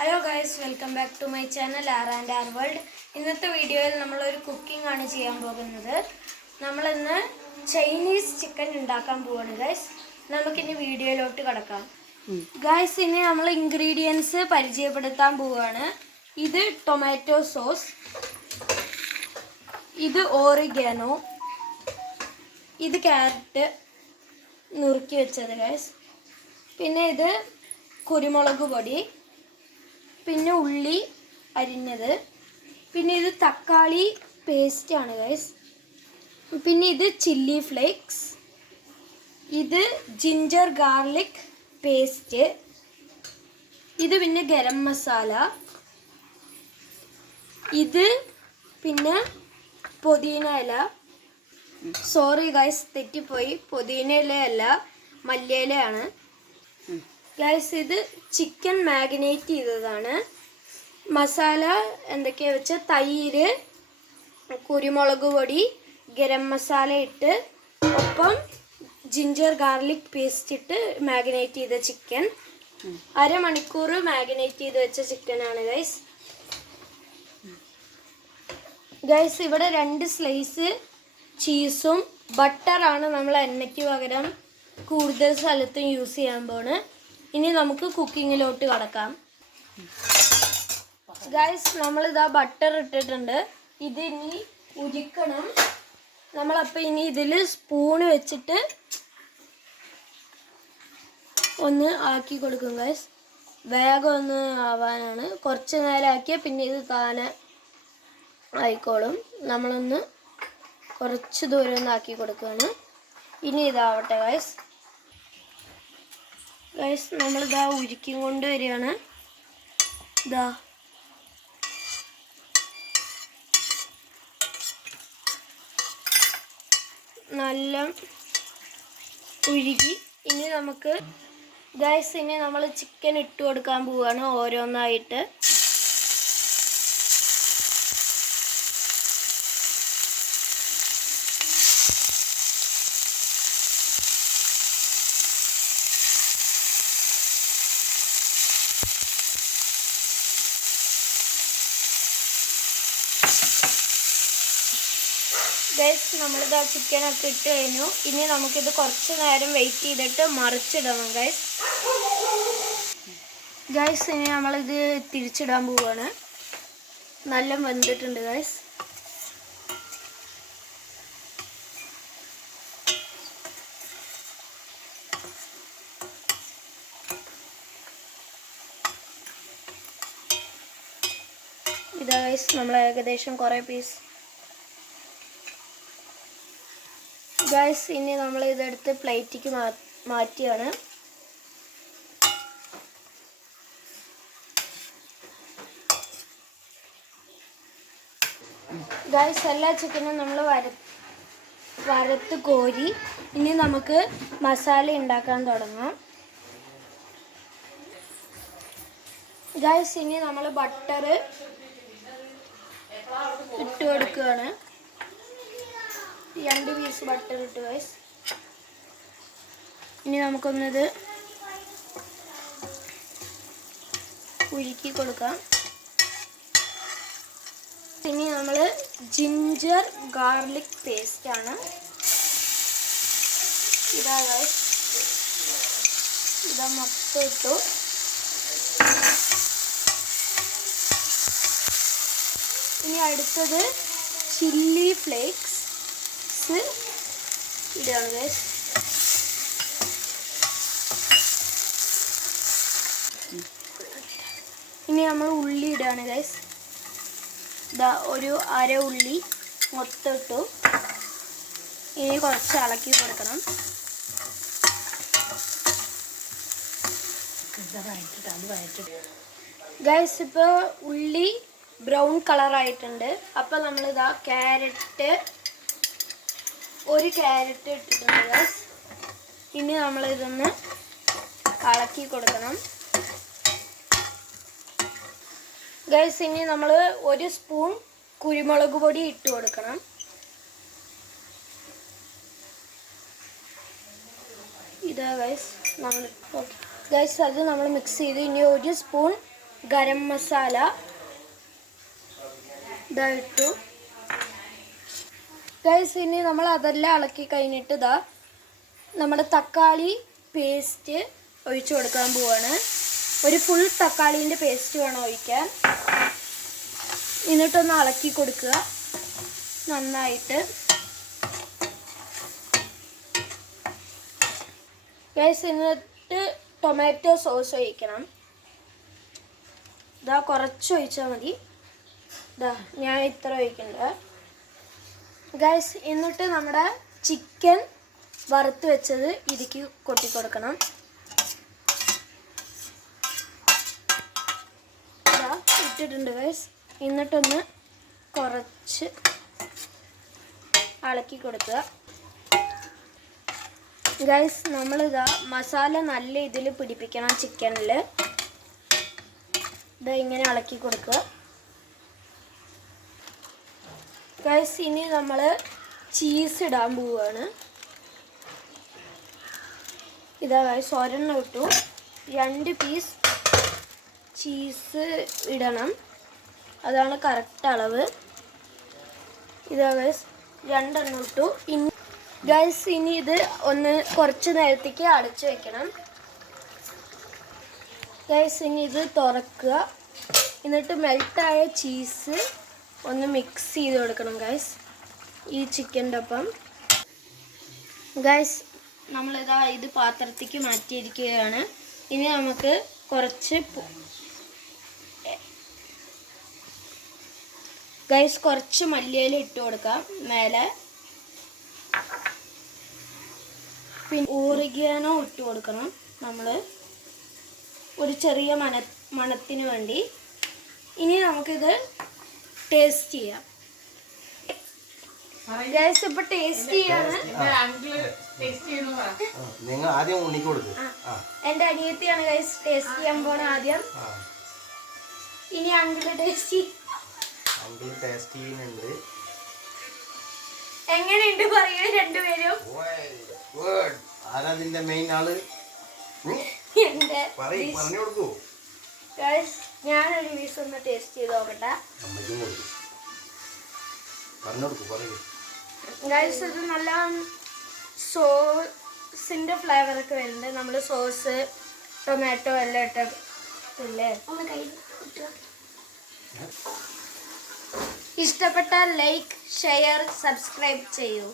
Hello guys, welcome back to my channel R and R world. ഇന്നത്തെ വീഡിയോയിൽ നമ്മളൊരു cooking ആണ് ചെയ്യാൻ പോകുന്നത്. നമ്മളിന്ന് ചൈനീസ് ചിക്കൻ ഉണ്ടാക്കാൻ പോവാണ് ഗൈസ്. നമുക്കിനി വീഡിയോയിലോട്ട് കിടക്കാം. ഗൈസ്, ഇനി നമ്മൾ ഇൻഗ്രീഡിയൻസ് പരിചയപ്പെടുത്താൻ പോവുകയാണ്. ഇത് ടൊമാറ്റോ സോസ്, ഇത് ഓറിഗാനോ, ഇത് ക്യാരറ്റ് നുറുക്കി വെച്ചത് ഗൈസ്, പിന്നെ ഇത് കുരുമുളക് പൊടി, പിന്നെ ഉള്ളി അരിഞ്ഞത്, പിന്നെ ഇത് തക്കാളി പേസ്റ്റ് ആണ് ഗൈസ്, പിന്നെ ഇത് ചില്ലി ഫ്ലേക്സ്, ഇത് ജിഞ്ചർ ഗാർലിക് പേസ്റ്റ്, ഇത് പിന്നെ ഗരം മസാല, ഇത് പിന്നെ പുതിന ഇല. സോറി ഗൈസ്, തെറ്റിപ്പോയി, പുതിന ഇലയല്ല മല്ലിയിലയാണ് ഗൈസ്. ഇത് ചിക്കൻ മാഗ്നേറ്റ് ചെയ്തതാണ്. മസാല എന്തൊക്കെയാ വെച്ചാൽ തൈര്, കുരുമുളക് പൊടി, ഗരം മസാല ഇട്ട്, ഒപ്പം ജിഞ്ചർ ഗാർലിക് പേസ്റ്റ് ഇട്ട് മാഗ്നേറ്റ് ചെയ്ത ചിക്കൻ. അരമണിക്കൂർ മാഗ്നേറ്റ് ചെയ്ത് വെച്ച ചിക്കനാണ് ഗൈസ്. ഗൈസ്, ഇവിടെ 2 സ്ലൈസ് ചീസും ബട്ടറാണ് നമ്മൾ എണ്ണയ്ക്ക് പകരം കൂടുതൽ സ്ഥലത്തും യൂസ് ചെയ്യാൻ പോണ്. ഇനി നമുക്ക് കുക്കിങ്ങിലോട്ട് കടക്കാം. ഗൈസ്, നമ്മളിതാ ബട്ടർ ഇട്ടിട്ടുണ്ട്. ഇതിനി ഉരുക്കണം. നമ്മളപ്പോൾ ഇനി ഇതിൽ സ്പൂണ് വെച്ചിട്ട് ഒന്ന് ആക്കി കൊടുക്കും ഗൈസ്. വേഗം ഒന്ന് ആവാനാണ്. കുറച്ച് നേരം ആക്കിയാൽ പിന്നെ ഇത് താനെ ആയിക്കോളും. നമ്മളൊന്ന് കുറച്ച് ദൂരം ഒന്ന് ആക്കി കൊടുക്കുകയാണ്. ഇനി ഇതാവട്ടെ ഗൈസ്. ഗൈസ്, നമ്മളിതാ ഉരുക്കി കൊണ്ട് വരികയാണ്. ഇതാ നല്ല ഉരുകി. ഇനി നമുക്ക് ഗൈസ്, ഇനി നമ്മൾ ചിക്കൻ ഇട്ട് കൊടുക്കാൻ പോവുകയാണ് ഓരോന്നായിട്ട്. ഗൈസ്, നമ്മളിത് ചിക്കനൊക്കെ ഇട്ട് കഴിഞ്ഞു. ഇനി നമുക്കിത് കുറച്ച് നേരം വെയിറ്റ് ചെയ്തിട്ട് മറിച്ചിടണം ഗൈസ്. ഗൈസ്, ഇനി നമ്മളിത് തിരിച്ചിടാൻ പോവുകയാണ്. നല്ല വെന്തിട്ടുണ്ട് ഗൈസ്. ഇതാ ഗൈസ്, നമ്മൾ ഏകദേശം കുറേ പീസ്. ഗൈസ്, ഇനി നമ്മൾ ഇതെടുത്ത് പ്ലേറ്റിക്ക് മാറ്റിയാണ്. ഗൈസ്, എല്ലാ ചിക്കനും നമ്മൾ വറുത്ത് കോരി ഇനി നമുക്ക് മസാല ഉണ്ടാക്കാൻ തുടങ്ങാം. ഗൈസ്, ഇനി നമ്മൾ ബട്ടർ ഇട്ട് കൊടുക്കുകയാണ്. 2 പീസ് ബട്ടർ ഇട്ട് ഗൈസ്. ഇനി നമുക്കൊന്നത് ഉരുക്കി കൊടുക്കാം. ഇനി നമ്മൾ ജിഞ്ചർ ഗാർലിക് പേസ്റ്റ് ആണ്. ഇതാ ഗൈസ്, ഇതാ മൊത്തം ഇട്ടു. ഇനി അടുത്തത് ചില്ലി ഫ്ലേക്സ് ഇതാണ് ഗൈസ്. ഇനി നമ്മൾ ഉള്ളി ഇടാണ് ഗൈസ്. ഇതാ ഒരു അര ഉള്ളി മൊത്തം ഇട്ടു. ഇനി കുറച്ച് ഇളക്കി കൊടുക്കണം. ഗൈസ്, ഇപ്പോൾ ഉള്ളി ബ്രൗൺ കളറായിട്ടുണ്ട്. അപ്പോൾ നമ്മളിതാ ഒരു ക്യാരറ്റ് ഇട്ടിട്ടുണ്ട് ഗൈസ്. ഇനി നമ്മളിതൊന്ന് ഇളക്കി കൊടുക്കണം ഗൈസ്. ഇനി നമ്മൾ 1 സ്പൂൺ കുരുമുളക് പൊടി ഇട്ട് കൊടുക്കണം. ഇതാ ഗൈസ്, നമ്മൾ ഗൈസ് അത് നമ്മൾ മിക്സ് ചെയ്ത് ഇനി 1 സ്പൂൺ ഗരം മസാല ഇതായിട്ടു ഗൈസ്. ഇനി നമ്മൾ അതെല്ലാം ഇളക്കി കഴിഞ്ഞിട്ട് ഇതാ നമ്മുടെ തക്കാളി പേസ്റ്റ് ഒഴിച്ചു കൊടുക്കാൻ പോവാണ്. ഒരു ഫുൾ തക്കാളീൻ്റെ പേസ്റ്റ് വേണം ഒഴിക്കാൻ. എന്നിട്ടൊന്ന് ഇളക്കി കൊടുക്കുക നന്നായിട്ട്. ഗൈസ് എന്നിട്ട് ടൊമാറ്റോ സോസ് ഒഴിക്കണം. ഇതാ കുറച്ച് ഒഴിച്ചാൽ മതി. ഇതാ ഞാൻ ഇത്ര ഒഴിക്കുന്നുണ്ട് ഗൈസ്. എന്നിട്ട് നമ്മുടെ ചിക്കൻ വറുത്ത് വെച്ചത് ഇതിക്ക് കൊട്ടിക്കൊടുക്കണം. ഇതാ ഇട്ടിട്ടുണ്ട് ഗൈസ്. എന്നിട്ടൊന്ന് കുറച്ച് ഇളക്കി കൊടുക്കുക ഗൈസ്. നമ്മളിതാ മസാല നല്ല ഇതിൽ പിടിപ്പിക്കണം ചിക്കനിൽ. ഇതാ ഇങ്ങനെ ഇളക്കി കൊടുക്കുക ഗൈസ്. ഇനി നമ്മൾ ചീസ് ഇടാൻ പോവുകയാണ്. ഇതാ ഗൈസ് ഒരെണ്ണം ഇട്ടു. 2 പീസ് ചീസ് ഇടണം, അതാണ് കറക്റ്റ് അളവ്. ഇതാ ഗൈസ് 2 എണ്ണം ഇട്ടു. ഗൈസ് ഇനി ഇത് ഒന്ന് കുറച്ച് നേരത്തേക്ക് അടച്ചു വെക്കണം ഗൈസ്. ഇനി ഇത് തുറക്കുക. എന്നിട്ട് മെൽട്ടായ ചീസ് ഒന്ന് മിക്സ് ചെയ്ത് കൊടുക്കണം ഗൈസ് ഈ ചിക്കൻ്റെ ഒപ്പം. ഗൈസ് നമ്മളിതാ ഇത് പാത്രത്തേക്ക് മാറ്റിയിരിക്കുകയാണ്. ഇനി നമുക്ക് കുറച്ച് ഗൈസ് കുറച്ച് മല്ലിയില ഇട്ട് കൊടുക്കാം മേലെ. പിന്നെ ഓറിഗാനോ ഇട്ട് കൊടുക്കണം നമ്മൾ ഒരു ചെറിയ മണത്തിന് വേണ്ടി. ഇനി നമുക്കിത് ടേസ്റ്റ് ചെയ്യാം ഗൈസ്. ഇപ്പൊ ടേസ്റ്റ് ചെയ്യാണ്. നിങ്ങൾ ആദ്യം ഉണ്ണിക്ക് കൊടുക്കും. എന്റെ അനിയത്തിയാണ് ഗൈസ് ടേസ്റ്റ് ചെയ്യാൻ പോണ ആദ്യം. ഇനി അങ്കിള് ടേസ്റ്റ് ചെയ്യുന്നുണ്ട്. എങ്ങനെയുണ്ട് പറയൂ രണ്ടുപേരും. ആരാതിന്റെ മെയിൻ ആള് എന്റെ പറഞ്ഞു കൊടുക്കൂ ഗൈസ്. ഞാനൊരു പീസ് ഒന്ന് ടേസ്റ്റ് ചെയ്ത് നോക്കട്ടെ ഗൈസ്. ഇത് നല്ല സോസിന്റെ ഫ്ലേവർ ഒക്കെ വരുന്നുണ്ട്. നമ്മൾ സോസ് ടൊമാറ്റോ എല്ലാം ഇട്ടില്ലേ. ഇഷ്ടപ്പെട്ടാൽ ലൈക്ക് ഷെയർ സബ്സ്ക്രൈബ് ചെയ്യൂ.